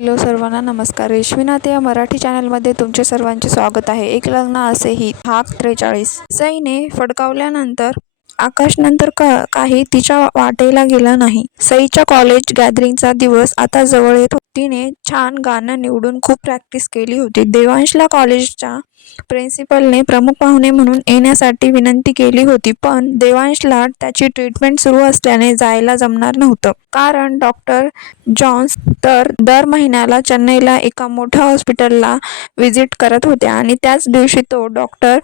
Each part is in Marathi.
हॅलो सर्वांना नमस्कार. रेशमी नाते या मराठी चॅनलमध्ये तुमचे सर्वांचे स्वागत आहे. एक लग्न असेही भाग 43. सईने फडकावल्यानंतर आकाशनंतर काही तिच्या वाटेला गेला नाही. सईच्या कॉलेज गॅदरिंगचा दिवस आता जवळ येत होता. तिने छान गाणं निवडून खूप प्रॅक्टिस केली होती. देवांशला कॉलेजच्या प्रिन्सिपलने प्रमुख पाहुणे म्हणून येण्यासाठी विनंती केली होती, पण देवांशला त्याची ट्रीटमेंट सुरू असल्याने जायला जमणार नव्हतं. कारण डॉक्टर जॉन्स तर दर महिन्याला चेन्नईला एका मोठ्या हॉस्पिटलला व्हिजिट करत होते आणि त्याच दिवशी तो डॉक्टर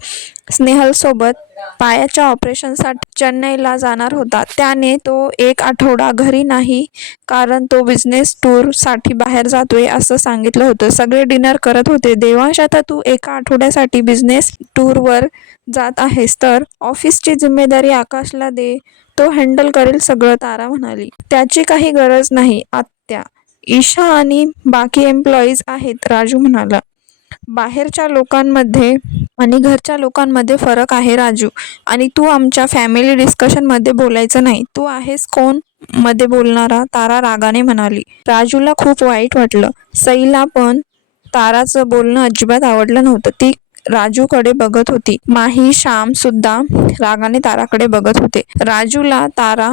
स्नेहलसोबत पायाच्या ऑपरेशनसाठी चेन्नईला जाणार होता. त्याने तो एक आठवडा घरी नाही, कारण तो बिझनेस टूरसाठी बाहेर जातोय असं सांगितलं होतं. सगळे डिनर करत होते. देवांश, आता तू एका आठवड्यासाठी बिझनेस टूरवर जात आहेस तर ऑफिसची जिम्मेदारी आकाशला दे, तो हँडल करेल सगळं, तारा म्हणाली. त्याची काही गरज नाही आत्या, ईशा आणि बाकी एम्प्लॉईज आहेत, राजू म्हणाला. बाहेरच्या लोकांमध्ये आणि घरच्या लोकांमध्ये फरक आहे राजू, आणि तू आमच्या फॅमिली डिस्कशनमध्ये बोलायचं नाही. तू आहेस कोण मध्ये बोलणारा, तारा रागाने म्हणाली. राजूला खूप वाईट वाटलं. सईला पण ताराचं बोलणं अजिबात आवडलं नव्हतं. ती राजूकडे बघत होती. माही, श्याम सुद्धा रागाने ताराकडे बघत होते. राजूला तारा,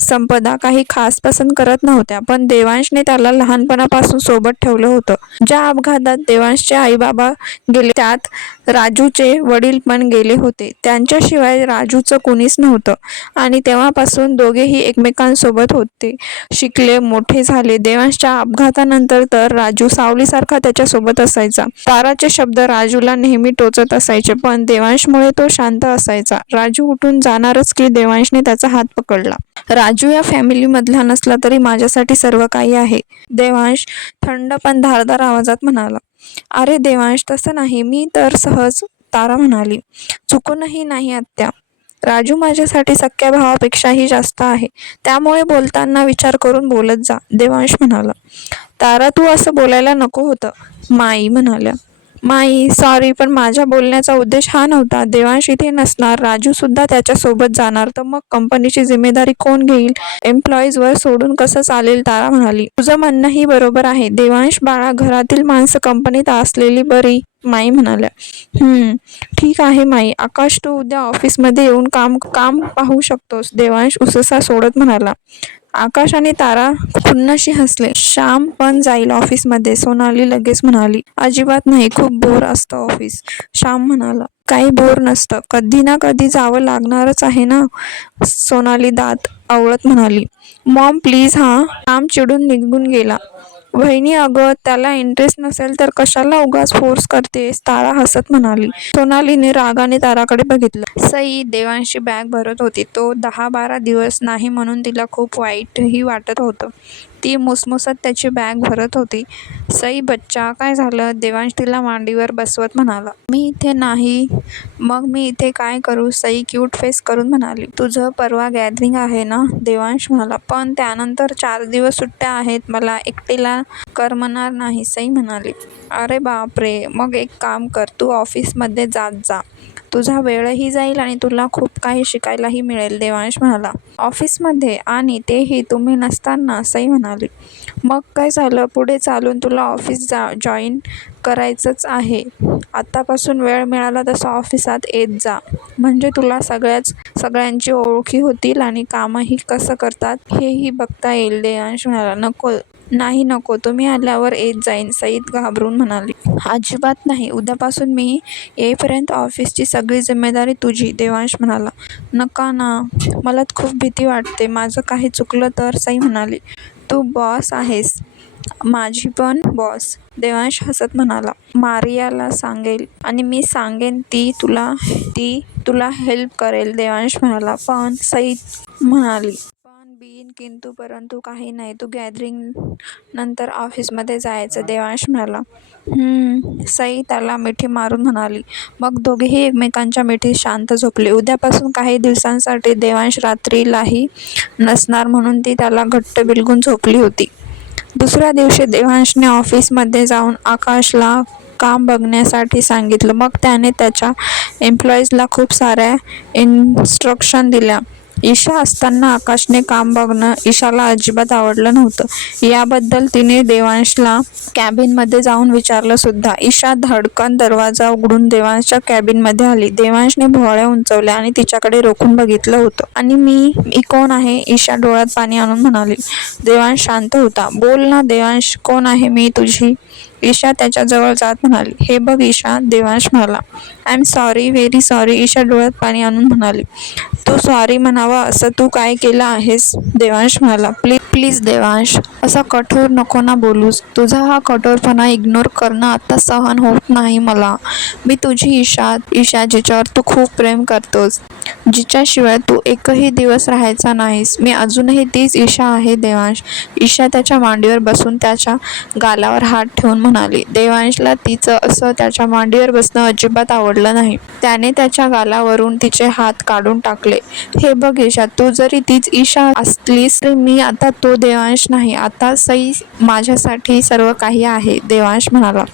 संपदा काही खास पसंत करत नव्हत्या, पण देवांशने त्याला लहानपणापासून सोबत ठेवलं होतं. ज्या अपघातात देवांशचे आईबाबा गेले त्यात राजूचे वडील पण गेले होते. त्यांच्याशिवाय राजूचं कुणीच नव्हतं आणि तेव्हापासून दोघेही एकमेकांसोबत होते, शिकले, मोठे झाले. देवांशच्या अपघातानंतर तर राजू सावलीसारखा त्याच्यासोबत असायचा. ताराचे शब्द राजूला नेहमी टोचत असायचे, पण देवांशमुळे तो शांत असायचा. राजू उठून जाणारच की देवांशने त्याचा हात पकडला. राजू या फॅमिलीमधला नसला तरी माझ्यासाठी सर्व काही आहे, देवांश थंड पण धारदार आवाजात म्हणाला. अरे देवांश, तसं नाही, मी तर सहज, तारा म्हणाली. चुकूनही नाही आत्या, राजू माझ्यासाठी सख्या भावापेक्षाही जास्त आहे, त्यामुळे बोलताना विचार करून बोलत जा, देवांश म्हणाला. तारा, तू असं बोलायला नको होतं, माई म्हणाल्या. माई सॉरी, पण माझ्या बोलण्याचा उद्देश हा नव्हता. देवांश इथे नसणार, राजू सुद्धा त्याच्यासोबत जाणार, तर मग कंपनीची जिम्मेदारी कोण घेईल? एम्प्लॉईजवर सोडून कसं चालेल, तारा म्हणाली. तुझं म्हणणंही बरोबर आहे देवांश बाळा, घरातील माणसं कंपनीत असलेली बरी, माई म्हणाल्या. ठीक आहे माई, आकाश तू उद्या ऑफिसमध्ये येऊन काम पाहू शकतोस, देवांश उससा सोडत म्हणाला. आकाश आणि तारा खुन्नशी हसले. श्याम पण जाईल ऑफिसमध्ये, सोनाली लगेच म्हणाली. अजिबात नाही, खूप बोर असतं ऑफिस, श्याम म्हणाला. काही बोर नसतं, कधी ना कधी जावं लागणारच आहे ना, सोनाली दात आवळत म्हणाली. Maugham please. श्याम चिडून निघून गेला. वहिनी, अगं त्याला इंटरेस्ट नसेल तर कशाला उगाच फोर्स करतेस, तारा हसत म्हणाली. सोनालीने रागाने ताराकडे बघितलं. सई देवांशी बॅग भरत होती. तो 10-12 दिवस नाही म्हणून तिला खूप वाईटही वाटत होतं. ती मुसमुसत त्याची बॅग भरत होती. सई बच्चा, काय झालं, देवांश तिला मांडीवर बसवत म्हणाला. मी इथे नाही, मग मी इथे काय करू, सई क्यूट फेस करून म्हणाली. तुझं परवा गॅदरिंग आहे ना, देवांश म्हणाला. पण त्यानंतर 4 दिवस सुट्ट्या आहेत, मला एकटीला करमणार नाही, सई म्हणाली. अरे बापरे, मग एक काम कर, तू ऑफिसमध्ये जात जा, तुझा वेळही जाईल आणि तुला खूप काही शिकायलाही मिळेल, देवांश म्हणाला. ऑफिसमध्ये, आणि तेही तुम्ही नसताना, सई म्हणाली. मग काय झालं, पुढे चालून तुला ऑफिस जॉईन करायचंच आहे, आत्तापासून वेळ मिळाला तसं ऑफिसात येत जा, म्हणजे तुला सगळ्यांची ओळखी होतील आणि कामही कसं करतात हेही बघता येईल, देवांश म्हणाला. नको, तुम्ही आल्यावर येत जाईन, सई घाबरून म्हणाली. अजिबात नाही, उद्यापासून मी येईपर्यंत ऑफिसची सगळी जिम्मेदारी तुझी, देवांश म्हणाला. नका ना, मला खूप भीती वाटते, माझं काही चुकलं तर, सई म्हणाली. तू बॉस आहेस, माझी पण बॉस, देवांश हसत म्हणाला. मारियाला सांगेल आणि मी सांगेन ती तुला हेल्प करेल, देवांश म्हणाला. पण, सई म्हणाली. पण बिन किंतु परंतु काही नाही, तू गॅदरिंग नंतर ऑफिसमध्ये जायचं, देवांश म्हणाला. सई त्याला मिठी मारून म्हणाली. मग दोघेही एकमेकांच्या मिठीत शांत झोपले. उद्यापासून काही दिवसांसाठी देवांश रात्रीलाही नसणार म्हणून ती त्याला घट्ट बिलगून झोपली होती. दुसऱ्या दिवशी देवांशने ऑफिसमध्ये जाऊन आकाशला काम बघण्यासाठी सांगितलं. मग त्याने त्याच्या एम्प्लॉईजला खूप साऱ्या इन्स्ट्रक्शन दिल्या. ईशा असताना आकाशने काम बघणं ईशाला अजिबात आवडलं नव्हतं. याबद्दल तिने देवांशला कॅबिनमध्ये जाऊन विचारलं सुद्धा. ईशा धडकन दरवाजा उघडून देवांशच्या कॅबिनमध्ये आली. देवांशने भुवया उंचवल्या आणि तिच्याकडे रोखून बघितलं होतं. आणि मी कोण आहे? ईशा डोळ्यात पाणी आणून म्हणाली. देवांश शांत होता. बोल ना देवांश, कोण आहे मी तुझी? ईशा त्याच्याजवळ जात म्हणाली. हे बघ ईशा, देवांश म्हणाला. I am sorry, very sorry, Isha डोळ्यात पाणी आणून म्हणाली. तू सॉरी म्हणावा असं तू काय केलं आहेस? देवांश म्हणाला. प्लीज देवांश, असा कठोर नको ना बोलूस. तुझा हा कठोरपणा इग्नोर करणं आता सहन होत नाही मला. मी तुझी ईशा जिच्यावर तू खूप प्रेम करतोस, जिच्याशिवाय तू एकही दिवस राहायचा नाहीस. मी अजूनही तीच ईशा आहे देवांश. ईशा त्याच्या मांडीवर बसून त्याच्या गालावर हात ठेवून म्हणाली. देवांशला तिचं असं त्याच्या मांडीवर बसणं अजिबात आवडलं नाही. त्याने त्याच्या गालावरून तिचे हात काढून टाकले. हे बघ ईशा, तू जरी तीच ईशा असलीस तरी मी आता तो देवांश नाही. आता सई माझ्यासाठी सर्व काही आहे, देवांश म्हणाला.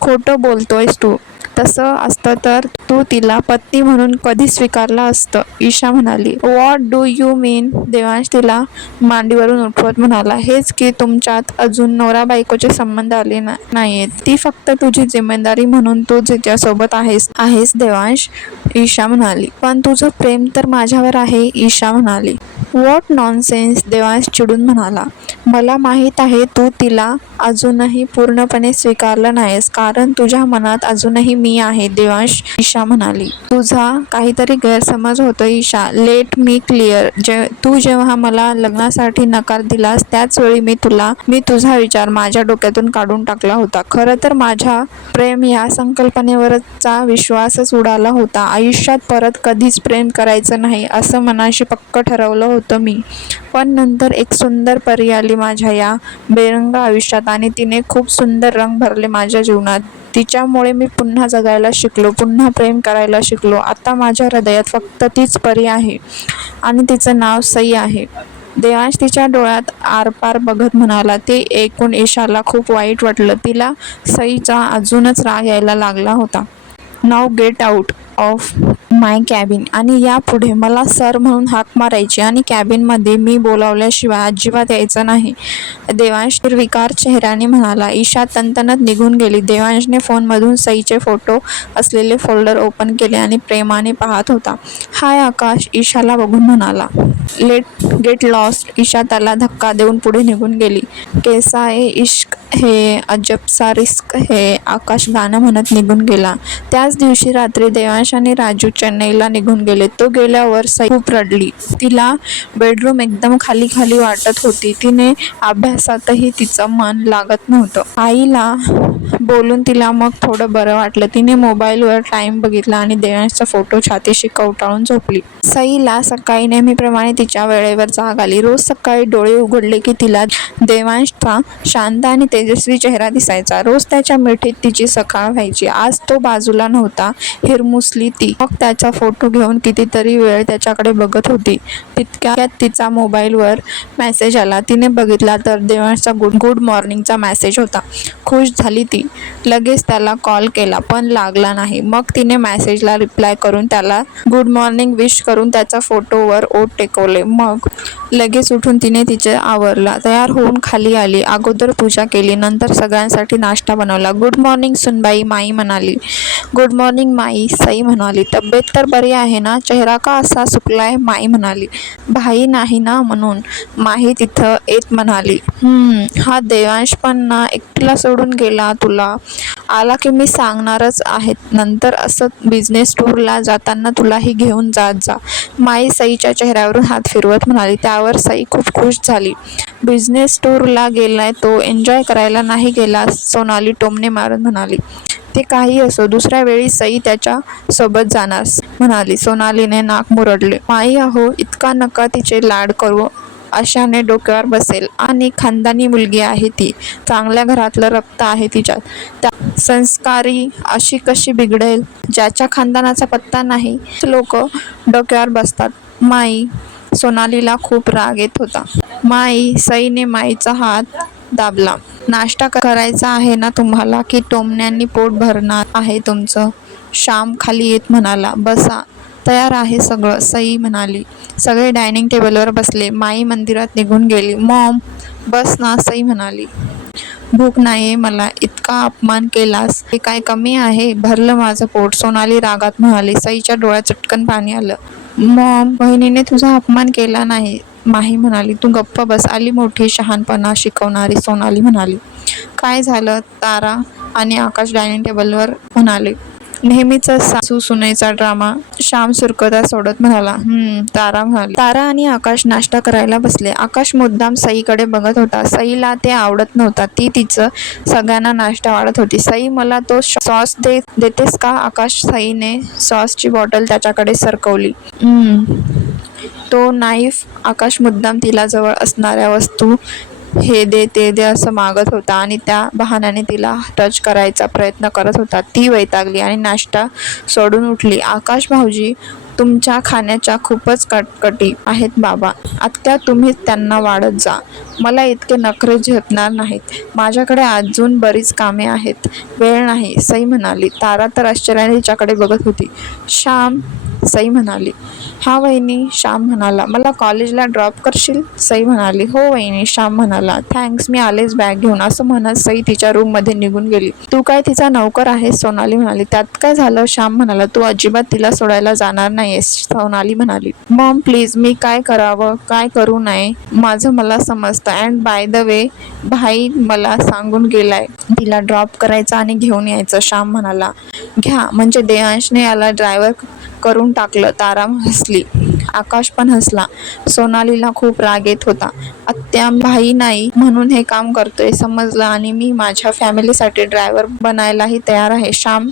खोटं बोलतोयस तू. तसं असतं तर तू तिला पत्नी म्हणून कधी स्वीकारलं असतं, ईशा म्हणाली. व्हॉट डू यू मीन? देवांश तिला मांडीवरून उठवत म्हणाला. हेच की तुमच्यात अजून नवरा बायकोचे संबंध आले नाहीत. ती फक्त तुझी जिम्मेदारी म्हणून तू तिच्यासोबत आहेस देवांश, ईशा म्हणाली. पण तुझं प्रेम तर माझ्यावर आहे, ईशा म्हणाली. व्हॉट नॉनसेन्स, देवांश चिडून म्हणाला. मला माहीत आहे तू तिला अजूनही पूर्णपणे स्वीकारलं नाहीस, कारण तुझ्या मनात अजूनही मी आहे, देवांश, ईशा म्हणाली. तुझा काहीतरी गैरसमज होतो ईशा. Let me clear. तू जेव्हा मला लग्नासाठी नकार दिलास त्याच वेळी मी तुझा विचार माझ्या डोक्यातून काढून टाकला होता. खरं तर माझ्या प्रेम ह्या संकल्पनेवरचा विश्वासच उडाला होता. आयुष्यात परत कधीच प्रेम करायचं नाही असं मनाशी पक्क ठरवलं होतं मी. पण नंतर एक सुंदर परी आली माझ्या या बेरंग आयुष्यात आणि तिने खूप सुंदर रंग भरले माझ्या जीवनात. तिच्यामुळे मी पुन्हा जगायला शिकलो, पुन्हा प्रेम करायला शिकलो. आता माझ्या हृदयात फक्त तीच परी आहे आणि तिचं नाव सई आहे. देवांश तिच्या डोळ्यात आरपार बघत म्हणाला. ते ऐकून ईशाला खूप वाईट वाटलं. तिला सईचा अजूनच राग यायला लागला होता. Now get out of my cabin. आणि यापुढे मला सर म्हणून हाक मारायची आणि कॅबिनमध्ये मी बोलावल्याशिवाय अजिबात यायचं नाही, देवांश निर्विकार चेहऱ्याने म्हणाला. ईशा तणतणत निघून गेली. देवांशने फोनमधून सईचे फोटो असलेले फोल्डर ओपन केले आणि प्रेमाने पाहत होता. हाय आकाश, ईशाला बघून म्हणाला. गेट लॉस्ट, ईशा त्याला धक्का देऊन पुढे निघून गेली. कैसा है इश्क है, अजब सा रिस्क है, आकाश गाणं म्हणत निघून गेला. त्याच दिवशी रात्री देवांश आणि राजू चेन्नईला निघून गेले. तो गेल्यावर सई खूप रडली. तिला बेडरूम एकदम खाली खाली वाटत होती. तिने अभ्यासातही तिचं मन लागत नव्हतं. आईला बोलून तिला मग थोडं बरं वाटलं. तिने मोबाईलवर टाइम बघितला आणि देवांशचा फोटो छातीशी कवटाळून झोपली. सईला सकाळी नेहमीप्रमाणे तिच्या वेळेवर जाग आली. रोज सकाळी डोळे उघडले की तिला देवांशचा शांत आणि तेजस्वी चेहरा दिसायचा. रोज त्याच्या मिठीत तिची सकाळ व्हायची. आज तो बाजूला नव्हता. हिरमुसली ती. मग त्याचा फोटो घेऊन कितीतरी वेळ त्याच्याकडे बघत होती. तितक्यात तिचा मोबाईलवर मेसेज आला. तिने बघितला तर देवांशचा गुड मॉर्निंगचा मेसेज होता. खुश झाली ती. लगेच त्याला कॉल केला पण लागला नाही. मग तिने मेसेजला रिप्लाय करून त्याला गुड मॉर्निंग विश करून त्याच्या फोटोवर ओठ टेकवले. मग लगेच उठून तिने तिचे आवरला. तयार होऊन खाली आली. अगोदर पूजा केली, नंतर सगळ्यांसाठी नाश्ता बनवला. गुड मॉर्निंग सुनबाई, माई म्हणाली. गुड मॉर्निंग माई, सई म्हणाली. तब्येत तर बरी आहे ना? चेहरा का असा सुकलाय? माई म्हणाली. भाई नाही ना म्हणून, माही तिथं येत म्हणाली. हा देवांश पण ना एकटीला सोडून गेला. तुला आला की मी सांगणारच आहे. नंतर असं बिझनेस टूरला जाताना तुलाही घेऊन जात जा, माई सईच्या चेहऱ्यावरून हात फिरवत म्हणाली. त्यावर सई खूप खुश झाली. बिझनेस टूरला गेलाय तो, एन्जॉय करायला नाही गेला, सोनाली टोमणे मारून म्हणाली. ते काही असो, दुसऱ्या वेळी सई त्याच्या सोबत जाणार, म्हणाली. सोनालीने नाक मुरडले. माई अहो, इतका नका तिचे लाड करू. अशाने डोक्यावर बसेल आणि खानदानी मुलगी आहे ती. चांगल्या घरातलं रक्त आहे तिच्यात. संस्कारी अशी कशी बिघडेल? ज्याच्या खानदानाचा पत्ता नाही लोक डोक्यावर बसतात. माई, सोनालीला खूप राग येत होता. माई, सईने माईचा हात दाबला. नाश्ता करायचा आहे ना तुम्हाला की टोमण्यांनी पोट भरणार आहे तुमचं? श्याम खाली येत म्हणाला. बसा, तयार आहे सगळं, सई म्हणाली. सगळे डायनिंग टेबलवर बसले. माई मंदिरात निघून गेली. मॉम बस ना, सई म्हणाली. भूक नाहीये मला, इतका अपमान केलास, हे काय कमी आहे? भरलं माझं पोट, सोनाली रागात म्हणाली. सईच्या डोळ्यात चटकन पाणी आलं. मॉम, बहिणीने तुझा अपमान केला नाही, माही म्हणाली. तू गप्प बस, आली मोठी शहाणपणा शिकवणारी, सोनाली म्हणाली. काय झालं? तारा आणि आकाश डायनिंग टेबलवर म्हणाले. नेहमीच सासू सुनेचा ड्रामा, श्याम सुरकता सोडत म्हणाला. तारा म्हणाली. तारा आणि आकाश नाश्ता करायला बसले. आकाश मुद्दाम सईकडे बघत होता. सईला ते आवडत नव्हता. ती तिचं सगळ्यांना नाश्ता वाढत होती. सई, मला तो सॉस देतेस का? आकाश सईने सॉसची बॉटल त्याच्याकडे सरकवली. तो नाईफ. आकाश मुद्दाम तिला जवळ असणाऱ्या वस्तू हे दे ते दे असं मागत होता आणि त्या बहाण्याने तिला टच करायचा प्रयत्न करत होता. ती वैतागली आणि नाश्ता सोडून उठली. आकाश भाऊजी, तुमच्या खाण्याच्या खूपच कटकटी आहेत बाबा. आत्या, तुम्हीच त्यांना वाढत जा. मला इतके नखरे झेपणार नाहीत. माझ्याकडे अजून बरीच कामे आहेत, वेळ नाही, सई म्हणाली. तारा तर आश्चर्याने तिच्याकडे बघत होती. श्याम, सई म्हणाली. हा वहिनी, श्याम म्हणाला. मला कॉलेजला ड्रॉप करशील? सई म्हणाली. हो वहिनी, श्याम म्हणाला. थँक्स, मी आलेच बॅग घेऊन, असं म्हणत सई तिच्या रूममध्ये निघून गेली. तू काय तिचा नौकर आहेस? सोनाली म्हणाली. त्यात काय झालं? श्याम म्हणाला. तू अजिबात तिला सोडायला जाणार नाहीस, सोनाली म्हणाली. मॉम प्लीज, मी काय करावं, काय करू नये, माझं मला समजतं. अँड बाय द वे, भाई मला सांगून गेलाय तिला ड्रॉप करायचं आणि घेऊन यायचं, श्याम म्हणाला. घ्या, म्हणजे देवांशने याला ड्रायव्हर करून टाकलं. तारा हसली. आकाश पण हसला. सोनालीला खूप राग येत होता. आत्या, भाई नाही म्हणून हे काम करतोय समजलं, आणि मी माझ्या फॅमिलीसाठी ड्रायव्हर बनायलाही तयार आहे. श्याम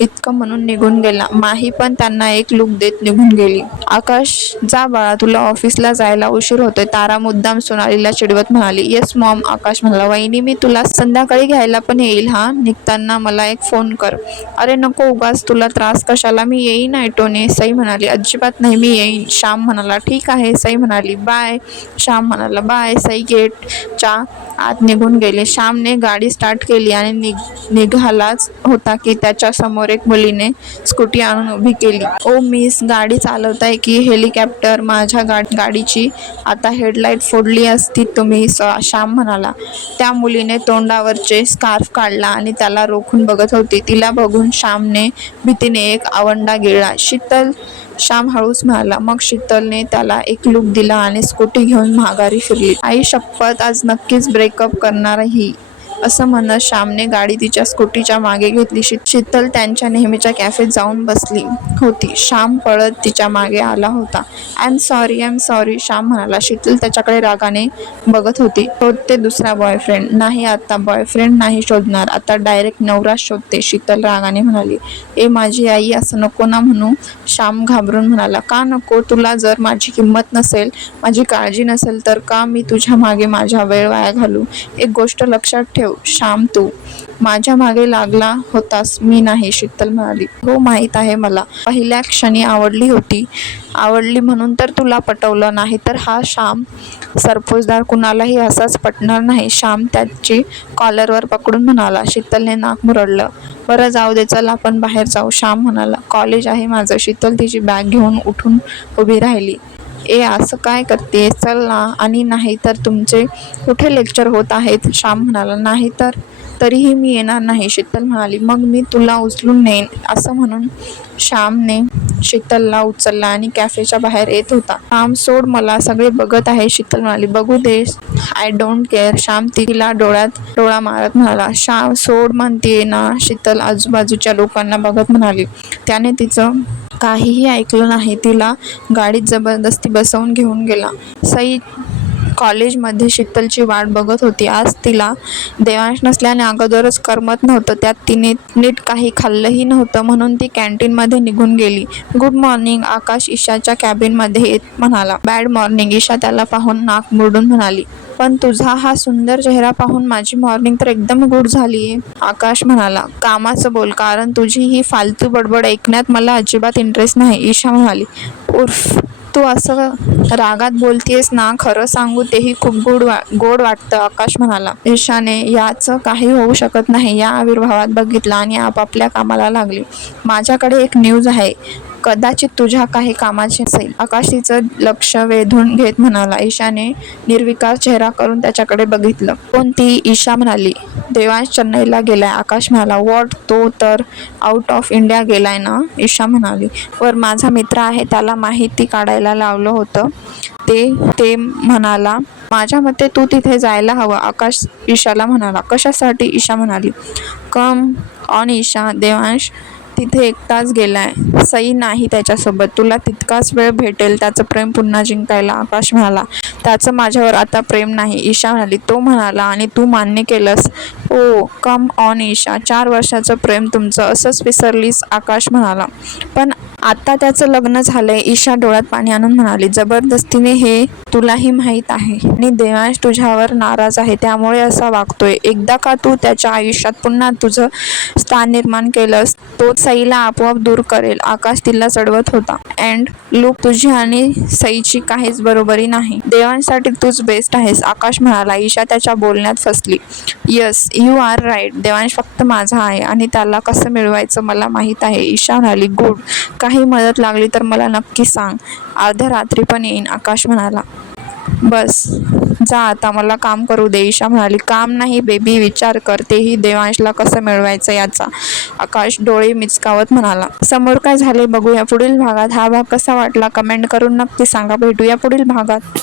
इतकं म्हणून निघून गेला. माही पण त्यांना एक लुक देत निघून गेली. आकाश, जा बाळा, तुला ऑफिसला जायला उशीर होतोय, तारा मुद्दाम सोनालीला चिडवत म्हणाली. येस मॉम, आकाश म्हणाला. वहिनी, मी तुला संध्याकाळी घ्यायला पण येईल हा, निघताना मला एक फोन कर. अरे नको, उगाच तुला त्रास कशाला, मी येईन ऑटोने, सई म्हणाली. अजिबात नाही, मी येईन, श्याम म्हणाला. ठीक आहे, सई म्हणाली. बाय, श्याम म्हणाला. बाय. सई गेटच्या आत निघून गेले. श्यामने गाडी स्टार्ट केली आणि निघालाच होता की त्याच्या समोर एक मुलीने स्कूटी आणून उभी केली. ओ मिस, गाडी चालवताय की हेलिकॉप्टर? माझ्या गाडीची आता हेडलाईट फोडली असती तुम्ही, श्याम म्हणाला. त्या मुलीने तोंडावरचे स्कार्फ काढला आणि त्याला रोखून बघत होती. तिला बघून श्यामने भीतीने एक आवंडा गिळला. शीतल, श्याम हळूच म्हणाला. मग शीतलने त्याला एक लुक दिला आणि स्कूटी घेऊन माघारी फिरली. आई शपथ, आज नक्कीच ब्रेकअप करणार ही, असं म्हणत श्यामने गाडी तिच्या स्कूटीच्या मागे घेतली. शीतल त्यांच्या नेहमीच्या कॅफेत जाऊन बसली होती. श्याम पळत तिच्या मागे आला होता. आय एम सॉरी, श्याम म्हणाला. शीतल त्याच्याकडे रागाने बघत होती. शोधते दुसरा बॉयफ्रेंड? नाही, आता बॉयफ्रेंड नाही शोधणार, आता डायरेक्ट नवरा शोधते, शीतल रागाने म्हणाली. ए माझी आई, असं नको ना म्हणू, श्याम घाबरून म्हणाला. का नको? तुला जर माझी किंमत नसेल, माझी काळजी नसेल, तर का मी तुझ्या मागे माझा वेळ वाया घालू? एक गोष्ट लक्षात ठेव श्याम, तू माझ्या मागे लागला होतास, मी नाही, शीतल म्हणाली. हो माहीत आहे मला, पहिल्या क्षणी आवडली म्हणून तर तुला पटवलं, नाही तर हा श्याम सरपोजदार कुणालाही असाच पटणार नाही, श्याम त्याची कॉलरवर पकडून म्हणाला. शीतलने नाक मुरडलं. बरं जाऊ दे, चल आपण बाहेर जाऊ, श्याम म्हणाला. कॉलेज आहे माझं. शीतल तिची बॅग घेऊन उठून उभी राहिली. ए असं काय करते, चल ना. आणि नाही तर तुमचे कुठे लेक्चर होत आहेत, श्याम म्हणाला. नाही तर तरीही मी येणार नाही, शीतल म्हणाली. मग मी तुला उचलून नेईन, असं म्हणून श्यामने शीतलला उचलला आणि कॅफेच्या बाहेर येत होता. श्याम सोड मला, सगळे बघत आहे, शीतल म्हणाली. बघू दे, आय डोंट केअर, श्याम तिला डोळ्यात डोळा मारत म्हणाला. श्याम सोड म्हणतीये ना, शीतल आजूबाजूच्या लोकांना बघत म्हणाली. त्याने तिचं काहीही ऐकलं नाही. तिला गाडीत जबरदस्ती बसवून घेऊन गेला. सई कॉलेजमध्ये शीतलची वाट बघत होती. आज तिला देवांश नसल्याने अगोदरच करमत नव्हतं, त्यात तिने नीट काही खाल्लंही नव्हतं, म्हणून ती कॅन्टीनमध्ये निघून गेली. गुड मॉर्निंग, आकाश ईशाच्या कॅबिनमध्ये येत म्हणाला. बॅड मॉर्निंग, ईशा त्याला पाहून नाक मुरडून म्हणाली. पण तुझा हा सुंदर चेहरा पाहून माझी मॉर्निंग तर एकदम गुड झालीये, आकाश म्हणाला. कामाचं बोल, कारण तुझी ही फालतू बडबड ऐकण्यात मला अजिबात इंटरेस्ट नाही, ईशा म्हणाली. उर्फ, तू असं रागात बोलतीयस ना, खरं सांगू तेही खूप गोड वाटतं, आकाश म्हणाला. ईशाने याचं काही होऊ शकत नाही या आविर्भावात बघितलं आणि आपापल्या कामाला लागली. माझ्याकडे एक न्यूज आहे, कदाचित तुझ्या काही कामाचे असेल. आकाश तिचं लक्ष वेधून घेत म्हणाला. ईशाने निर्विकार चेहरा करून त्याच्याकडे बघितलं. कोण ती? ईशा म्हणाली. देवांश चेन्नईला गेलाय. आकाश म्हणाला. व्हॉट? तो तर आउट ऑफ इंडिया गेलाय ना? ईशा म्हणाली. वर माझा मित्र आहे, त्याला माहिती काढायला लावलं होतं ते म्हणाला. माझ्या मते तू तिथे जायला हवं. आकाश ईशाला म्हणाला. कशासाठी? ईशा म्हणाली. Come on Isha. देवांश तिथे एकटाच गेलाय. सई नाही त्याच्यासोबत. तुला तितकाच वेळ भेटेल त्याचं प्रेम पुन्हा जिंकायला. आकाश म्हणाला. त्याचं माझ्यावर आता प्रेम नाही. ईशा म्हणाली. तो म्हणाला आणि तू मान्य केलंस? ओ कम ऑन ईशा. 4 वर्षाचं प्रेम तुमचं असंच विसरलीस? आकाश म्हणाला. पण आता त्याचं लग्न झालंय. ईशा डोळ्यात पाणी आणून म्हणाली. जबरदस्तीने, हे तुलाही माहीत आहे. आणि देवांश तुझ्यावर नाराज आहे, त्यामुळे असा वागतोय. एकदा का तू त्याच्या आयुष्यात पुन्हा तुझं स्थान निर्माण केलंस, तो सईला आपोआप दूर करेल. आकाश तिला चढवत होता. अँड लुक, तुझी आणि सईची काहीच बरोबरी नाही. देवांशसाठी तूच बेस्ट आहेस. आकाश म्हणाला. ईशा त्याच्या बोलण्यात फसली. Yes, you are right. Devansh फक्त माझा आहे आणि त्याला कसं मिळवायचं मला माहीत आहे. ईशा म्हणाली. गुड. काही मदत लागली तर मला नक्की सांग. अर्ध्या रात्री पण येईन. आकाश म्हणाला. बस जा आता, मला काम करू दे. ईशा म्हणाली. काम नाही बेबी, विचार कर. तेही देवांशला कसं मिळवायचं याचा. आकाश डोळे मिचकावत म्हणाला. समोर काय झाले बघूया पुढील भागात. हा भाग कसा वाटला कमेंट करून नक्की सांगा. भेटूया पुढील भागात.